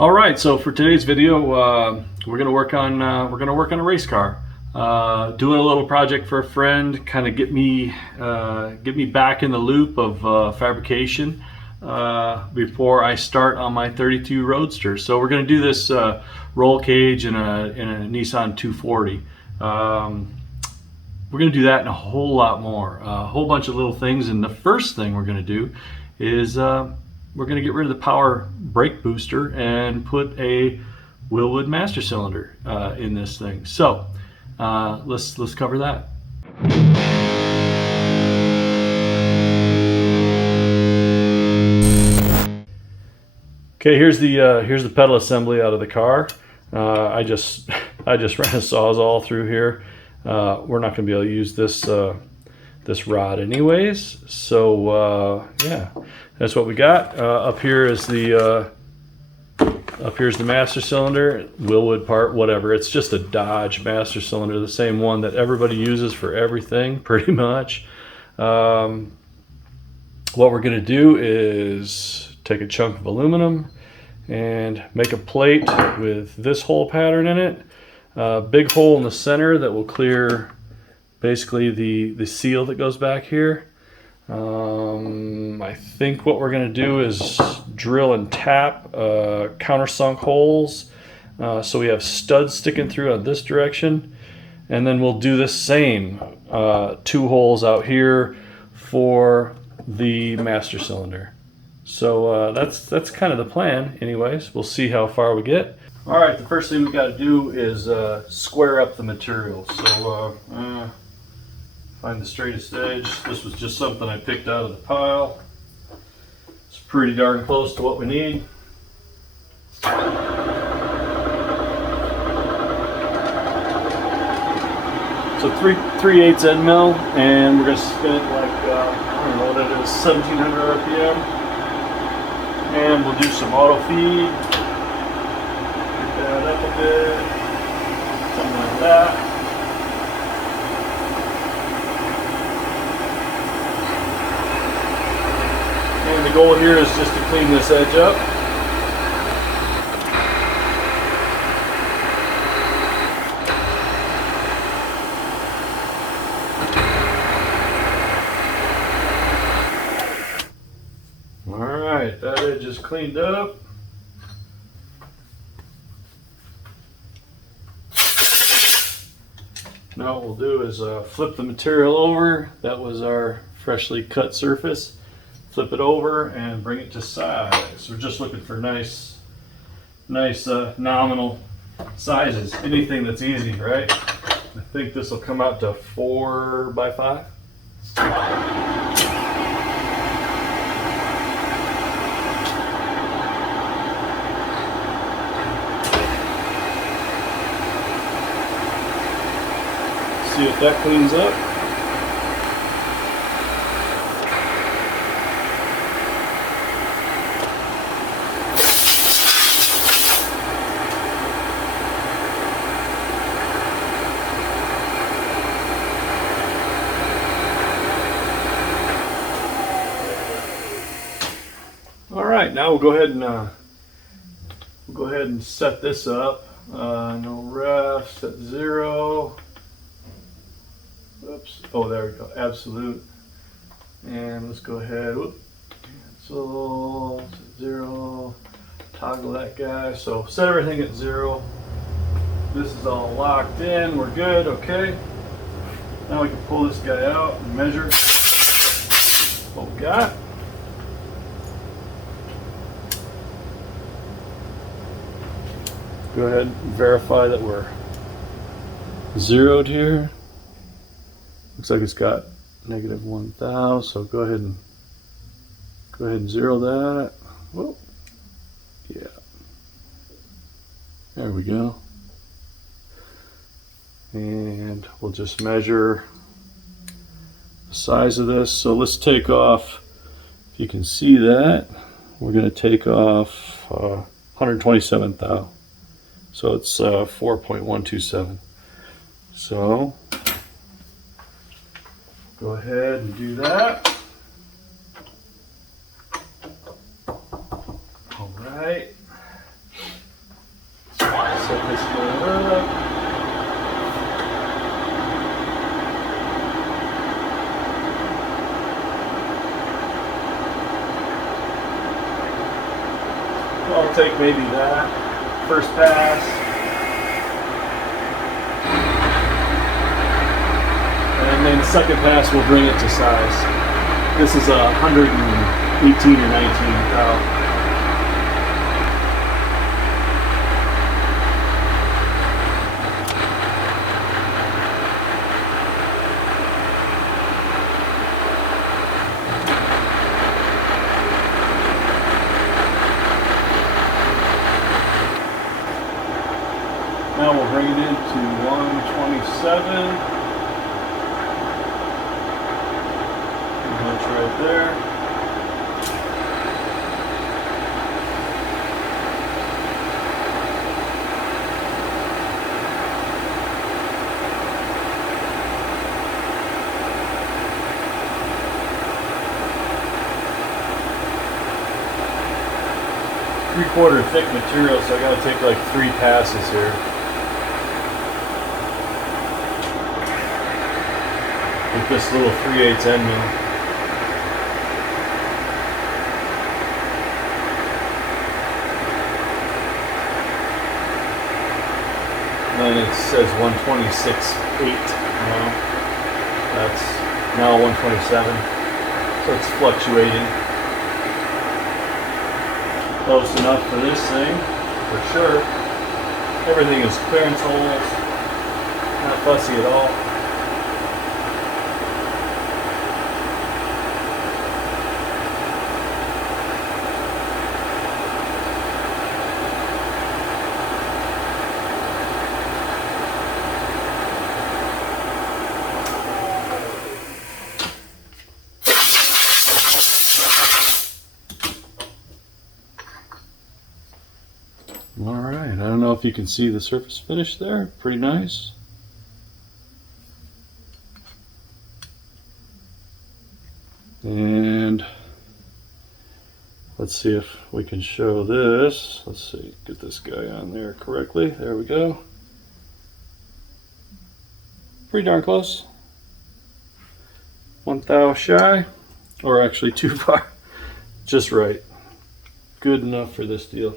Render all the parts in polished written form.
All right, so for today's video, we're gonna work on a race car. Doing a little project for a friend, kind of get me back in the loop of fabrication before I start on my 32 Roadster. So we're gonna do this roll cage in a Nissan 240. We're gonna do that and a whole lot more, a whole bunch of little things. And the first thing we're gonna do is we're going to get rid of the power brake booster and put a Wilwood master cylinder in this thing. So let's cover that. Okay, here's the pedal assembly out of the car. I just ran a Sawzall through here. We're not going to be able to use this rod anyways, so yeah, that's what we got. Up here is the master cylinder, Wilwood part, whatever. It's just a Dodge master cylinder, the same one that everybody uses for everything pretty much. What we're going to do is take a chunk of aluminum and make a plate with this hole pattern in it. Big hole in the center that will clear basically the seal that goes back here. I think what we're going to do is drill and tap countersunk holes so we have studs sticking through on this direction, and then we'll do the same 2 holes out here for the master cylinder. So that's kind of the plan anyways. We'll see how far we get. All right, the first thing we got to do is square up the material. So find the straightest edge. This was just something I picked out of the pile. It's pretty darn close to what we need. So 3/8 end mill, and we're going to spin it like, I don't know what it is, 1700 RPM. And we'll do some auto feed. Pick that up a bit, something like that. And the goal here is just to clean this edge up. All right, that edge is cleaned up. Now what we'll do is flip the material over. That was our freshly cut surface. Flip it over and bring it to size. We're just looking for nice nominal sizes. Anything that's easy, right? I think this will come out to 4 by 5. See if that cleans up. All right, now we'll go ahead and set this up. No ref, set 0. Oops. Oh, there we go. Absolute. And let's go ahead. Whoop. Cancel. Set 0. Toggle that guy. So set everything at 0. This is all locked in. We're good. Okay. Now we can pull this guy out and measure what we got. Go ahead and verify that we're zeroed here. Looks like it's got -1000, so go ahead and zero that. Whoa. Yeah. There we go. And we'll just measure the size of this. So let's take off, if you can see that, we're going to take off 127 thou. So it's 4.127. So go ahead and do that. All right. I'll take maybe that first pass. And then the second pass will bring it to size. This is a 118 or 19 cow. Now we'll bring it into 127. That's right there. Three-quarter thick material, so I gotta take like 3 passes here. With this little 3/8 end mill. And then it says 126.8 now. That's now 127. So it's fluctuating. Close enough for this thing, for sure. Everything is clearance holes. Not fussy at all. Alright, I don't know if you can see the surface finish there. Pretty nice. And let's see if we can show this. Let's see, get this guy on there correctly. There we go. Pretty darn close. 1 thou shy, or actually too far. Just right. Good enough for this deal.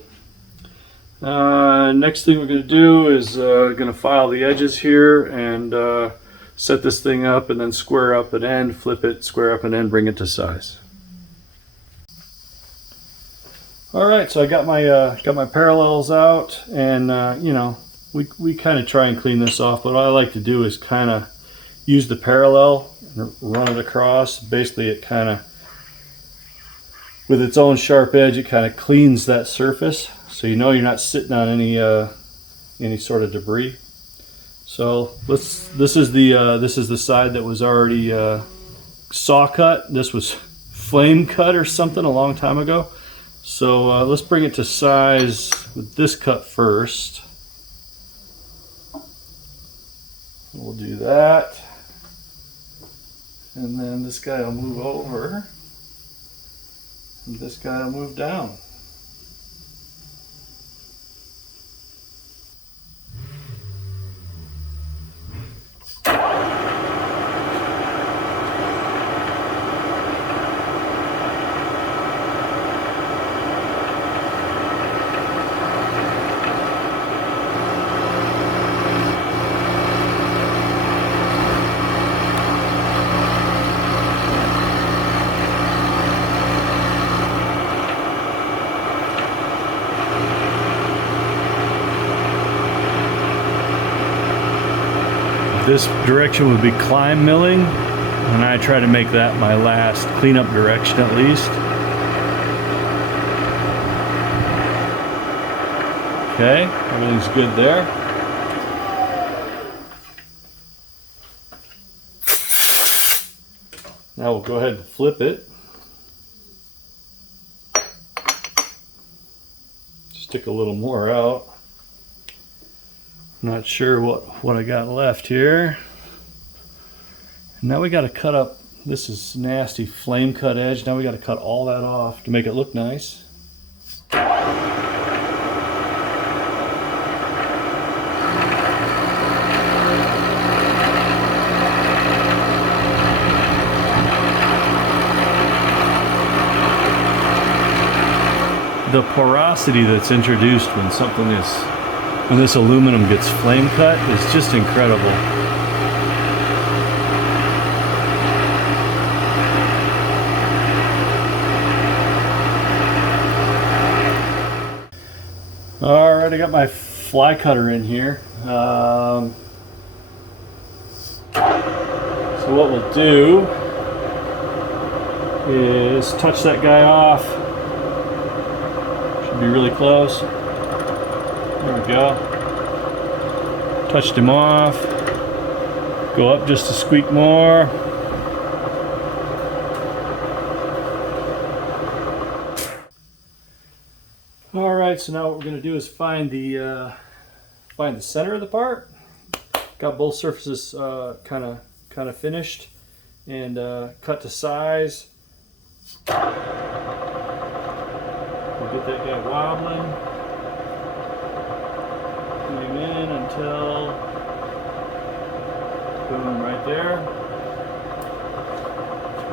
Next thing we're going to do is going to file the edges here and set this thing up, and then square up an end, flip it, square up an end, bring it to size. Alright, so I got my parallels out, and you know, we kind of try and clean this off, but what I like to do is kind of use the parallel and run it across. Basically it kind of, with its own sharp edge, it kind of cleans that surface, so you know you're not sitting on any sort of debris. So this is the side that was already saw cut. This was flame cut or something a long time ago. So let's bring it to size with this cut first. We'll do that, and then this guy will move over, and this guy will move down. This direction would be climb milling, and I try to make that my last cleanup direction at least. Okay, everything's good there. Now we'll go ahead and flip it. Stick a little more out. Not sure what I got left here. Now we got to cut up, this is nasty flame cut edge. Now we got to cut all that off to make it look nice. the porosity that's introduced when this aluminum gets flame cut is just incredible. All right, I got my fly cutter in here. So what we'll do is touch that guy off. Should be really close. There we go. Touched him off. Go up just a squeak more. All right, so now what we're going to do is find the center of the part. Got both surfaces kind of finished and cut to size. We'll get that guy wobbling. Put him in until, boom, right there.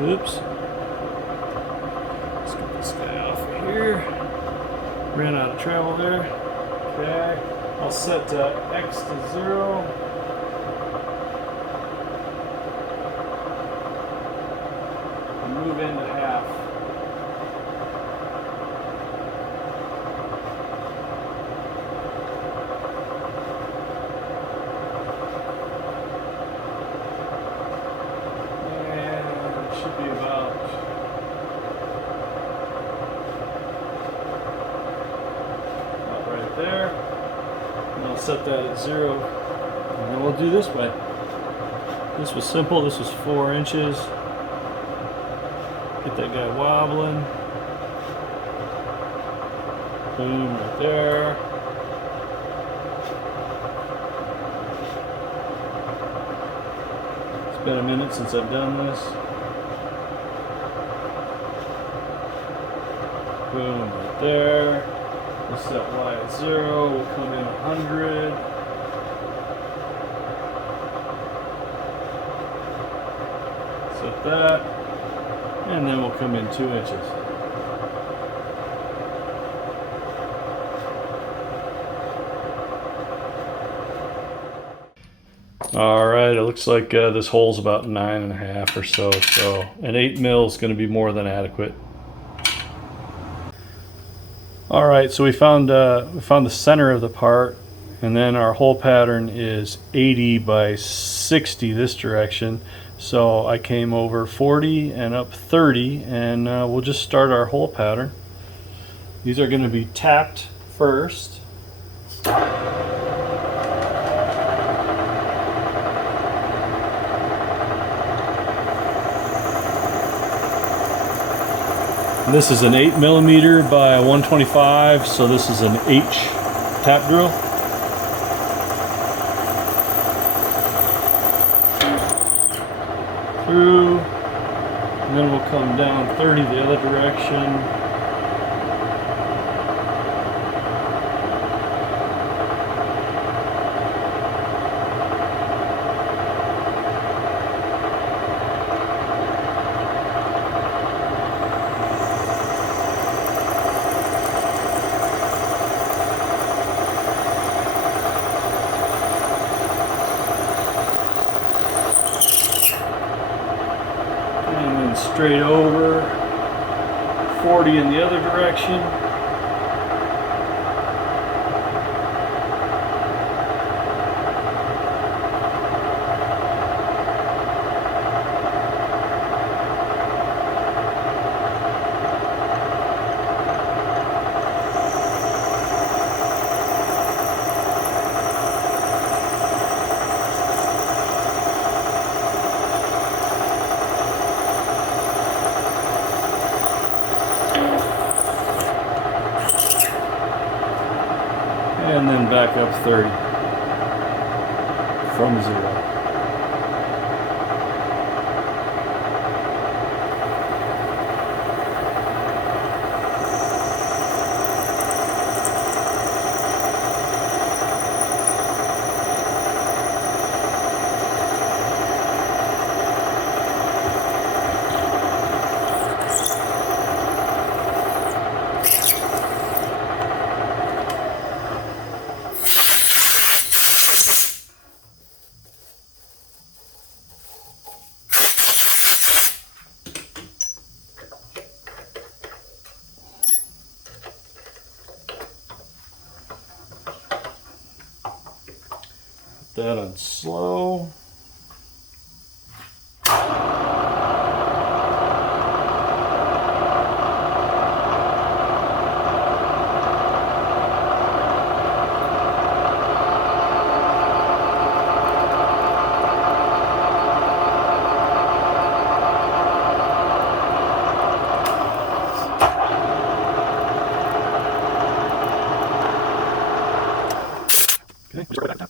Oops. Let's get this guy off of here. Ran out of travel there. Okay. I'll set X to 0. And move into half. And it should be about right there. And I'll set that at 0. And then we'll do this way. This was simple. This was 4 inches. Get that guy wobbling. Boom, right there. It's been a minute since I've done this. Boom, right there. We'll set Y at 0. We'll come in 100. Set that. And then we'll come in 2 inches. All right, it looks like this hole's about 9.5 or so. So an 8 mil is going to be more than adequate. All right, so we found the center of the part, and then our hole pattern is 80 by 60 this direction. So I came over 40 and up 30, and we'll just start our hole pattern. These are going to be tapped first. And this is an 8mm by 125, so this is an H tap drill. Through, and then we'll come down 30 the other direction. Straight over, 40 in the other direction. And then back up 30 from 0. that on slow. Okay, just right back now.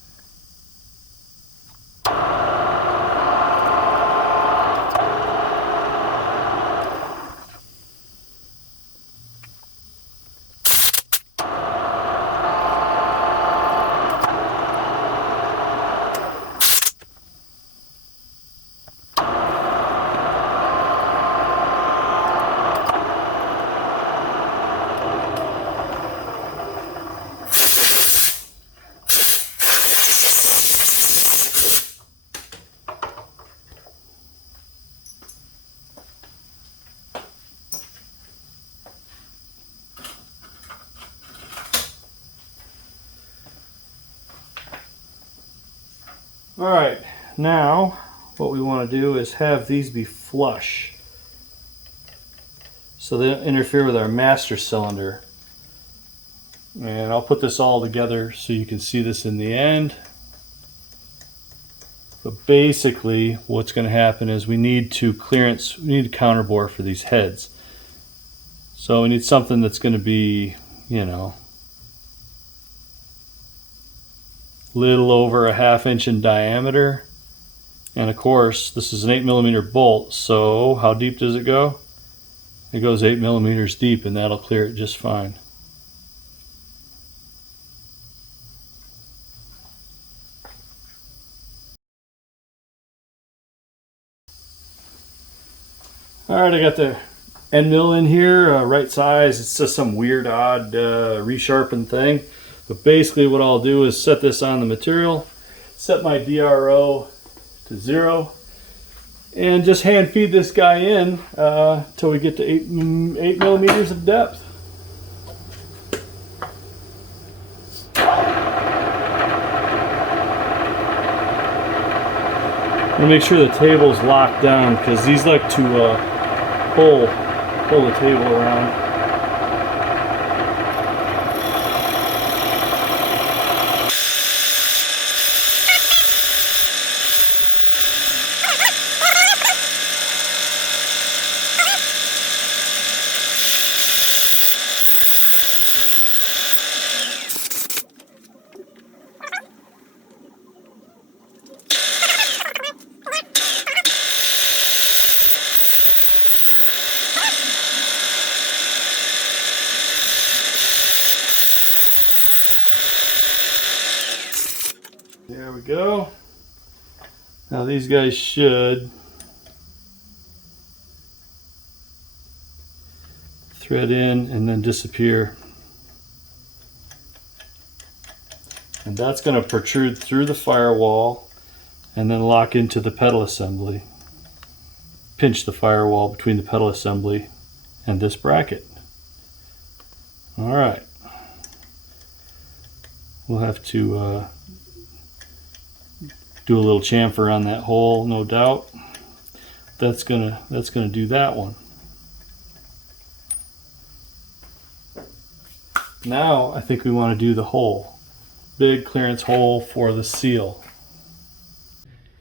All right, now what we want to do is have these be flush so they don't interfere with our master cylinder. And I'll put this all together so you can see this in the end. But basically what's going to happen is we need a counterbore for these heads. So we need something that's going to be, you know, little over a 1/2 inch in diameter, and of course this is an 8mm bolt, so how deep does it go? It goes 8mm deep, and that'll clear it just fine. Alright, I got the end mill in here, right size. It's just some weird odd resharpened thing. But basically what I'll do is set this on the material, set my DRO to 0, and just hand feed this guy in till we get to 8mm of depth. And make sure the table's locked down, because these like to pull the table around. There we go. Now these guys should thread in and then disappear. And that's going to protrude through the firewall and then lock into the pedal assembly. Pinch the firewall between the pedal assembly and this bracket. All right. We'll have to do a little chamfer on that hole, no doubt. That's gonna do that one. Now I think we want to do the hole. Big clearance hole for the seal.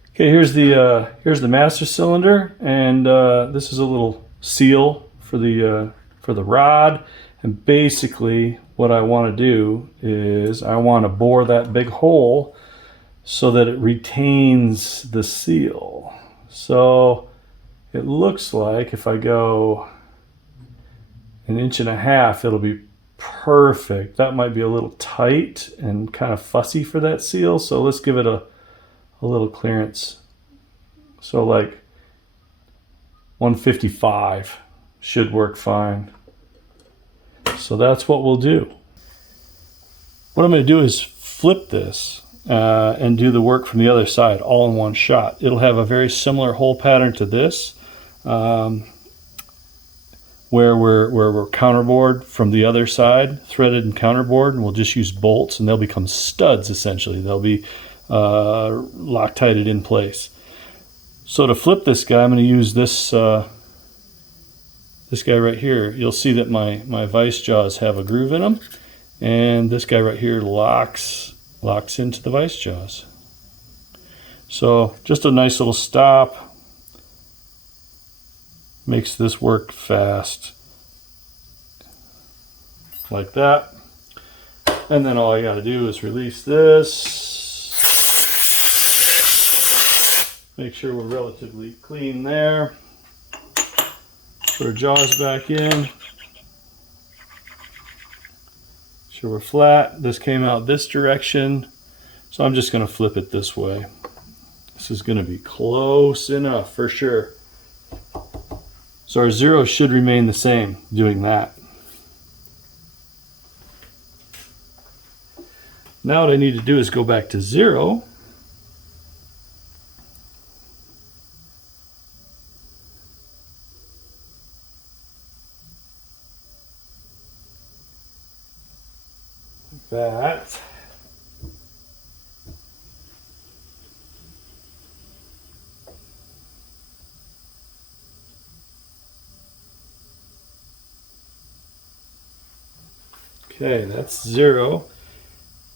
Okay, here's the master cylinder, and this is a little seal for the rod. And basically what I want to do is I want to bore that big hole so that it retains the seal. So it looks like if I go 1.5 inches, it'll be perfect. That might be a little tight and kind of fussy for that seal, so let's give it a little clearance. So like 155 should work fine. So that's what we'll do. What I'm going to do is flip this and do the work from the other side all in one shot. It'll have a very similar hole pattern to this, where we're counterbored from the other side, threaded and counterbored, and we'll just use bolts, and they'll become studs essentially. They'll be Loctite it in place. So to flip this guy, I'm going to use this this guy right here. You'll see that my vice jaws have a groove in them, and this guy right here locks into the vice jaws. So just a nice little stop makes this work fast, like that. And then all I got to do is release this. Make sure we're relatively clean there. Put our jaws back in. Sure we're flat. This came out this direction, so I'm just going to flip it this way. This is going to be close enough for sure. So our zero should remain the same doing that. Now what I need to do is go back to 0. Like that. Okay, that's 0.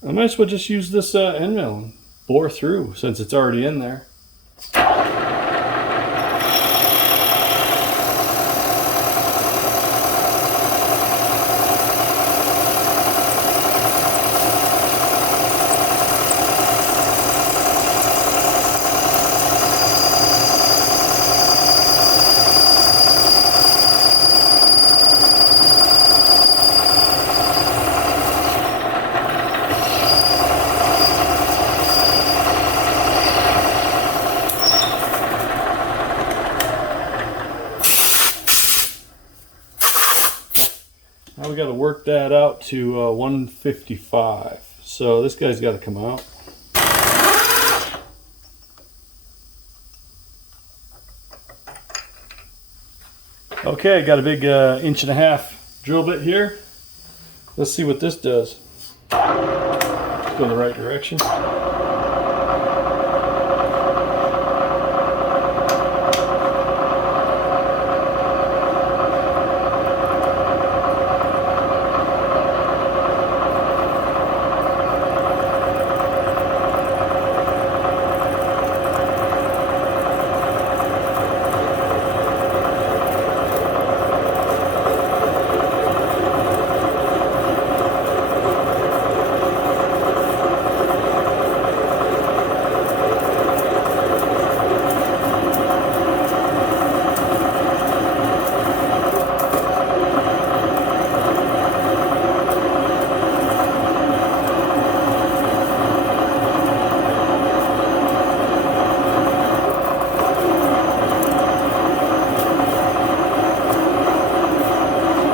I might as well just use this end mill and bore through since it's already in there. Now we got to work that out to 155. So this guy's got to come out. Okay, got a big 1.5 inch drill bit here. Let's see what this does. Let's go in the right direction.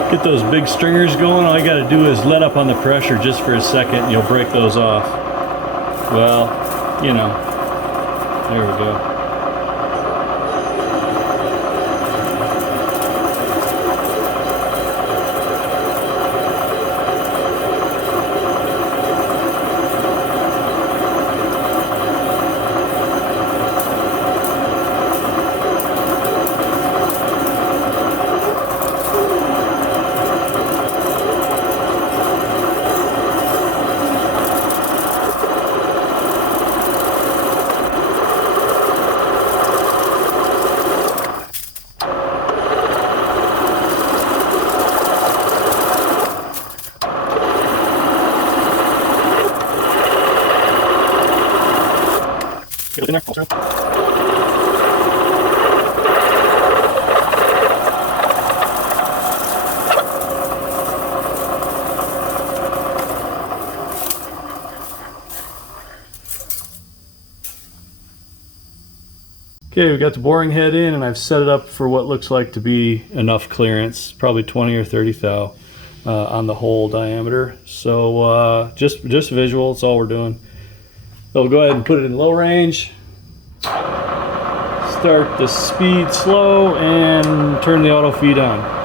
Get those big stringers going. All you got to do is let up on the pressure just for a second and you'll break those off. Well, you know, there we go. Get in there, also. Okay, we got the boring head in and I've set it up for what looks like to be enough clearance, probably 20 or 30 thou on the whole diameter. So just visual, that's all we're doing. So we'll go ahead and put it in low range, start the speed slow, and turn the auto feed on.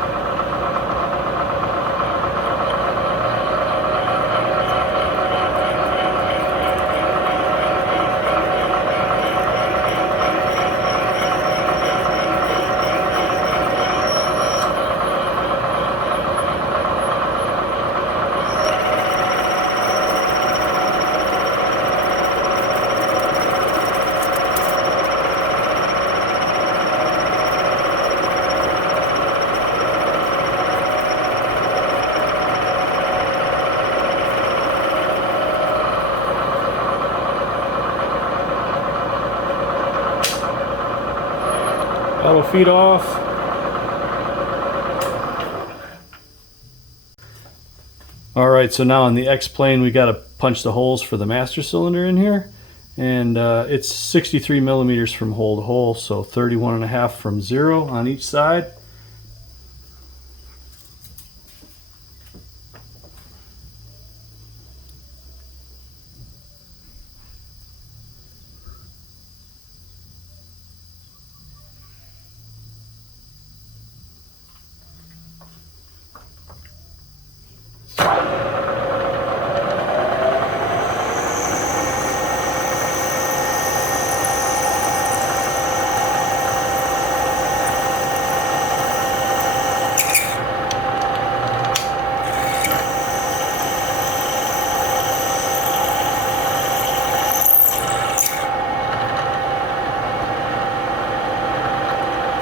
auto feed off. All right, so now on the X plane, we got to punch the holes for the master cylinder in here. And it's 63 millimeters from hole to hole, so 31.5 from 0 on each side.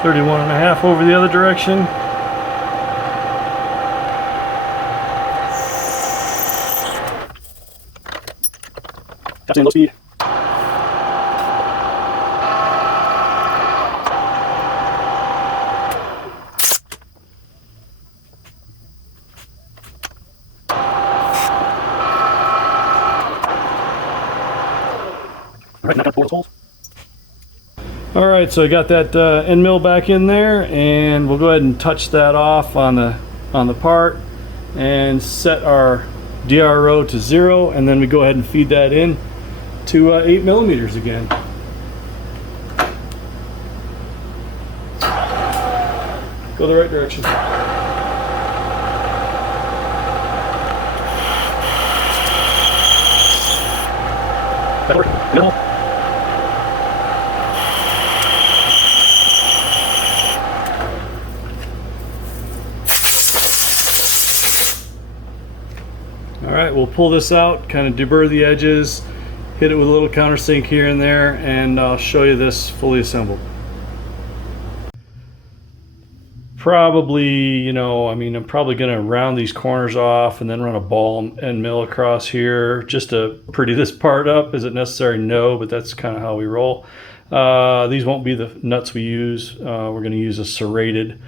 .31.5 over the other direction. Tap in low speed. Alright, knock out the holes. Alright, so I got that end mill back in there, and we'll go ahead and touch that off on the part and set our DRO to 0, and then we go ahead and feed that in to 8 millimeters again. Go the right direction. No. Alright, we'll pull this out, kind of deburr the edges, hit it with a little countersink here and there, and I'll show you this fully assembled. Probably, you know, I mean, I'm probably going to round these corners off and then run a ball and mill across here just to pretty this part up. Is it necessary? No, but that's kind of how we roll. These won't be the nuts we use. We're going to use a serrated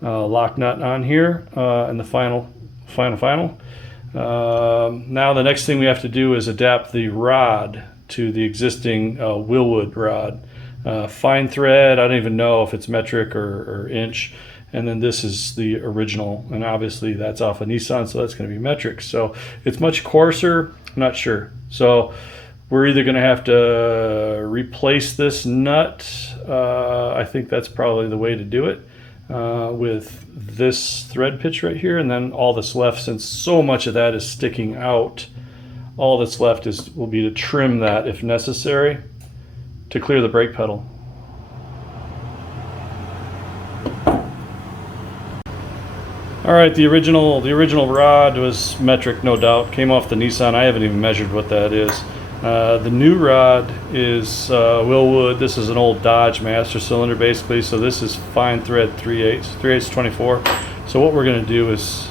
lock nut on here and the final. Now the next thing we have to do is adapt the rod to the existing Willwood rod. Fine thread, I don't even know if it's metric or inch. And then this is the original, and obviously that's off a Nissan, so that's going to be metric. So it's much coarser, I'm not sure. So we're either going to have to replace this nut. I think that's probably the way to do it with this thread pitch right here, and then all that's left, since so much of that is sticking out, all that's left will be to trim that if necessary to clear the brake pedal. All right, the original rod was metric, no doubt. Came off the Nissan. I haven't even measured what that is. The new rod is Willwood. This is an old Dodge master cylinder, basically. So this is fine thread 3/8 24. So what we're going to do is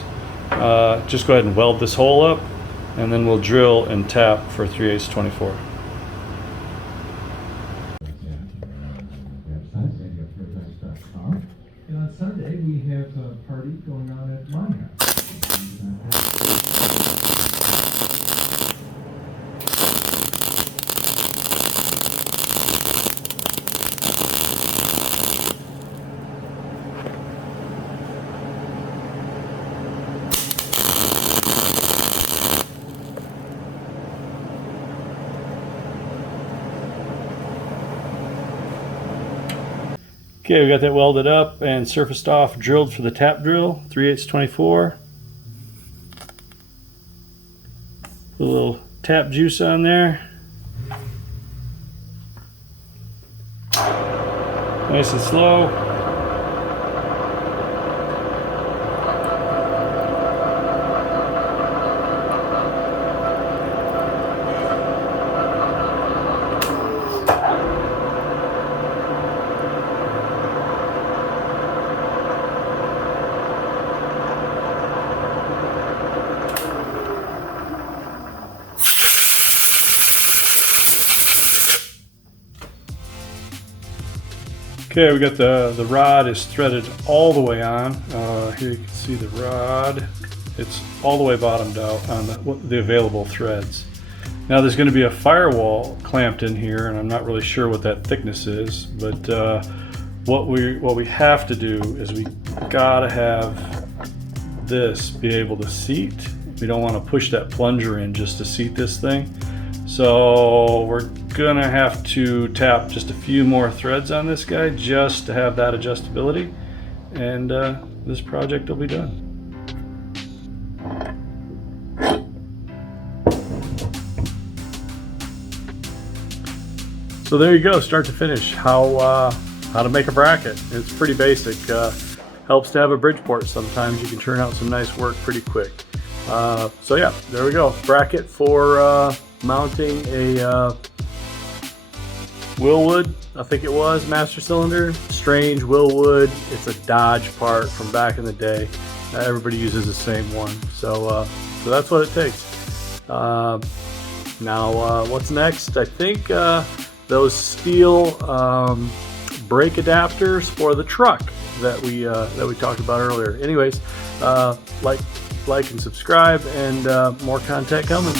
just go ahead and weld this hole up, and then we'll drill and tap for 3/8 24. And on Sunday, we have a party going on at my house. Okay, we got that welded up and surfaced off, drilled for the tap drill, 3/8 24. Put a little tap juice on there. Nice and slow. Okay, we got the rod is threaded all the way on. Here you can see the rod. It's all the way bottomed out on the available threads. Now there's going to be a firewall clamped in here, and I'm not really sure what that thickness is, but what we have to do is we gotta have this be able to seat. We don't want to push that plunger in just to seat this thing. So we're gonna have to tap just a few more threads on this guy just to have that adjustability, and this project will be done. So there you go, start to finish, how to make a bracket. It's pretty basic. Helps to have a Bridgeport. Sometimes you can turn out some nice work pretty quick. So yeah, there we go. Bracket for mounting a Willwood, I think it was, master cylinder. Strange Willwood. It's a Dodge part from back in the day. Everybody uses the same one. So that's what it takes. Now what's next? I think those steel brake adapters for the truck that we talked about earlier. Anyways, like and subscribe, and more content coming.